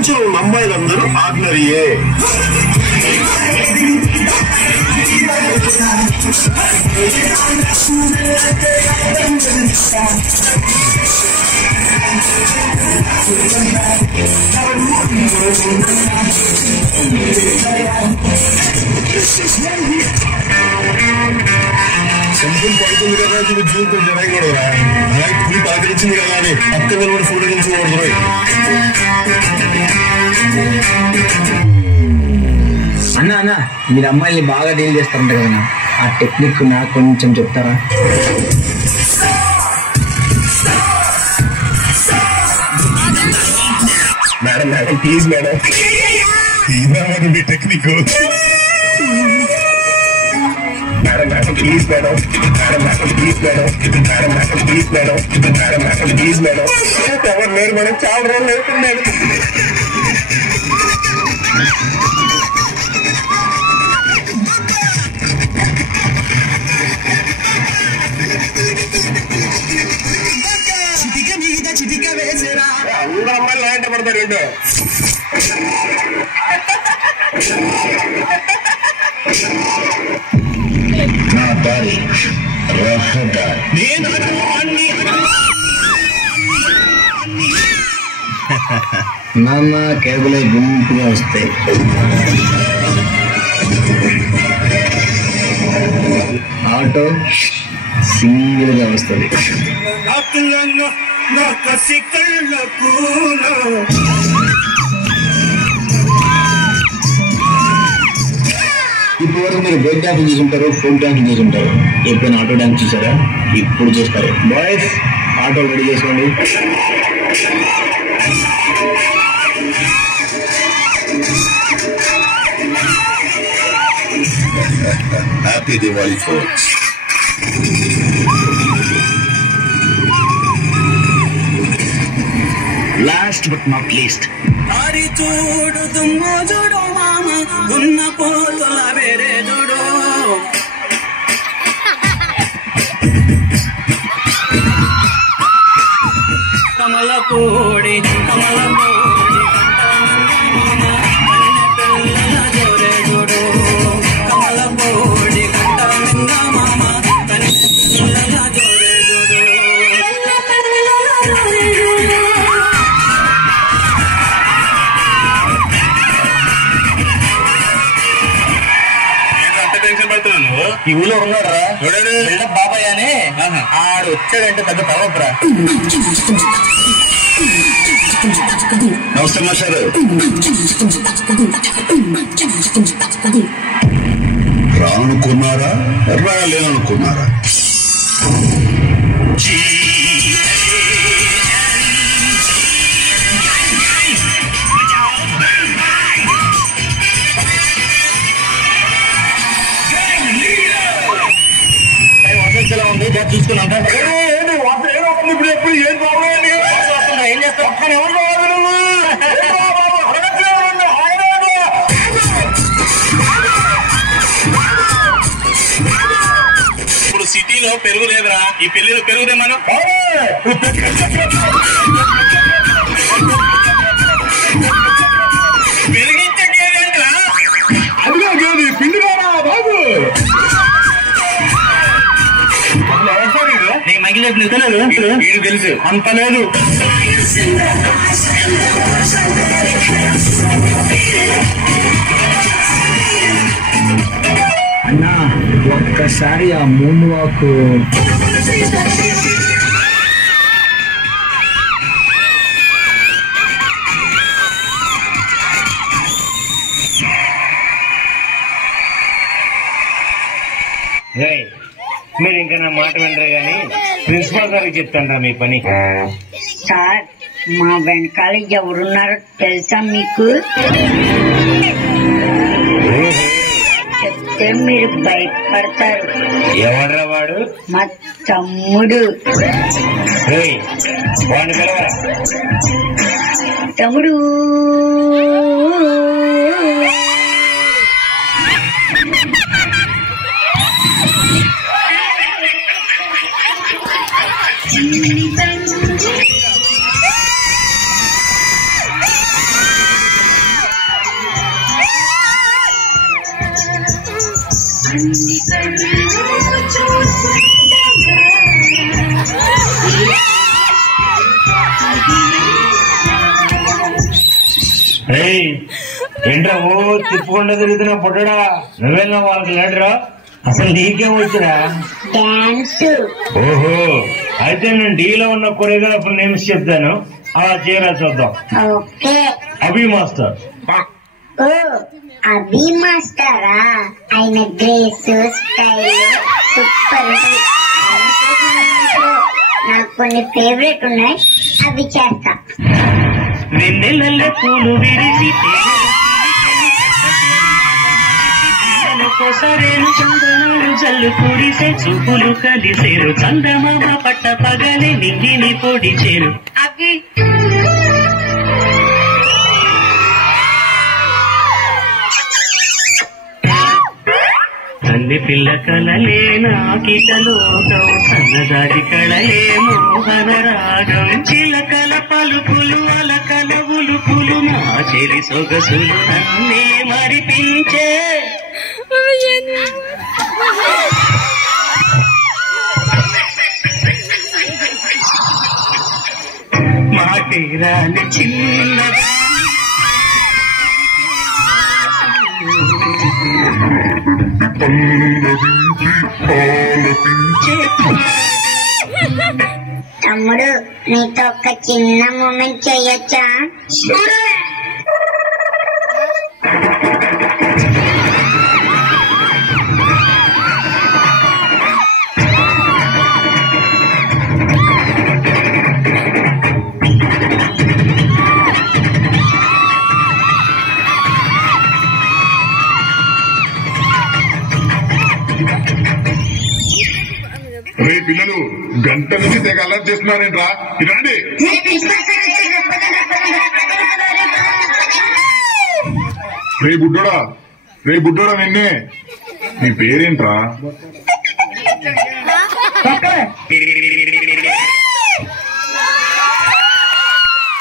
ప్రపంచంలో ఉన్న అమ్మాయిలందరూ ఆర్డినరీయే. సొంతం పడుతుంది కదా చూడు, జూన్ కొంచెం జరగకూడదురా. అలాగే పులి పలకరించింది కదా అని పక్క నిలబడి ఫోటో తీసుకోకూడదు. అన్నా అన్న, మీరు అమ్మాయిల్ని బాగా డీల్ చేస్తారంట కదా, ఆ టెక్నిక్ నాకు కొంచెం చెప్తారా? Madam madam please madam, me technique madam madam please madam, madam madam please madam, madam madam please madam, madam madam please madam. ఎవరు లేరు మేడం, చాలా రోజులు అవుతున్నాడు. అందరూ అమ్మాయిలు లాంటి పడతారు ఏంటో. నా దారి నాన్న కేబులే గుంపుగా వస్తాయి. ఆటో సింగిల్ గా వస్తుంది. ఇప్పుడు వరకు మీరు బ్రేక్ డాన్స్ చూసుంటారు, ఫోక్ డాన్స్ చూసుంటారు. ఎప్పుడైనా ఆటో డాన్స్ చూసారా? ఇప్పుడు చూస్తారు. బాయ్స్ ఆటో రెడీ చేసుకోండి. Happy Diwali folks. Last but not least, Hari చూడు దుమ్ము చూడు మామ, దున్న పోతుల వేరే చూడు. కమల కోడి కమల కోడి పిల్లల జోరే చూడు. కమల కోడి కంట మింగ మామ, పిల్లల జోరే చూడు. ఈ ఊళ్ళో ఉన్నాడా బాబాయ్ అని, ఆడు వచ్చాడంటే పెద్ద పవప్రా. నమస్తే మాస్టర్. రానుకున్నారా రాలేననుకున్నారా? చూసుకున్నా ఇప్పుడు ఎప్పుడు ఏం బాగుంది? ఏం చేస్తావు? ఇప్పుడు సిటీలో పెరుగు లేదురా, ఈ పెళ్లిలో పెరుగుదే మనం. పెరిగించకేదేంట్రా? అదిగా పిండి రారా బాబు. నీకు మైకి చెప్పి తెలియదు? వీడు తెలుసు, అంత లేదు. అన్నా ఒక్కసారి ఆ మూన్ వాక్ మీరు ఇంకా నా మాట వినరే గాని ప్రిన్సిపాల్ గారికి చెప్తాను మీ పని. సార్, మా వెనకాల ఎవరున్నారో తెలుసా మీకు? చెప్తే మీరు భయపడతారు. ఎవడ్రా వాడు? మా తమ్ముడు. వాడిని పిలవరా. తమ్ముడు ఏంట్రా ఓ తిప్పకుండా తిరుగుతున్నా పుట్టడా నువ్వేనా వాళ్ళకి లేడరా అసలు నీకేం వచ్చిరా డాన్స్. ఓహో అయితే నేను డీలో ఉన్న కొరియోగ్రాఫర్ నేమ్స్ చెప్తాను అలా చేయరా చూద్దాం. ఓకే. అభి మాస్టర్. ఓ అభి మాస్టరా, ఆయన గ్రేస్ స్టైల్ సూపర్ ఉంటుంది. నాకు కొన్ని ఫేవరెట్ ఉన్నాయి, అవి చేస్తా. వెన్నెల పూలు విరిసి కోసరేను చందనాలు జల్లు కురిసే చూపులు కలిసేరు చందమామ పట్ట పగలే నింగిని పొడిచేరు. అవి తల్లి పిల్ల కలలే నాకిటలోకం సన్నదారి కళలే మోహన రాగం చిలకల పలుకులు అలకల ఉలుపులు నా చెరి సొగసులు నన్నే మరిపించే. మాటేరాని చిన్న తమ్ముడు నీతో ఒక చిన్న మూమెంట్ చేయొచ్చా? రే పిల్లలు గంట నుంచి తెగ అలర్ట్ చేస్తున్నారేంట్రా? ఇదండి రే బుడ్డోడా నిన్నే. నీ పేరేంట్రా?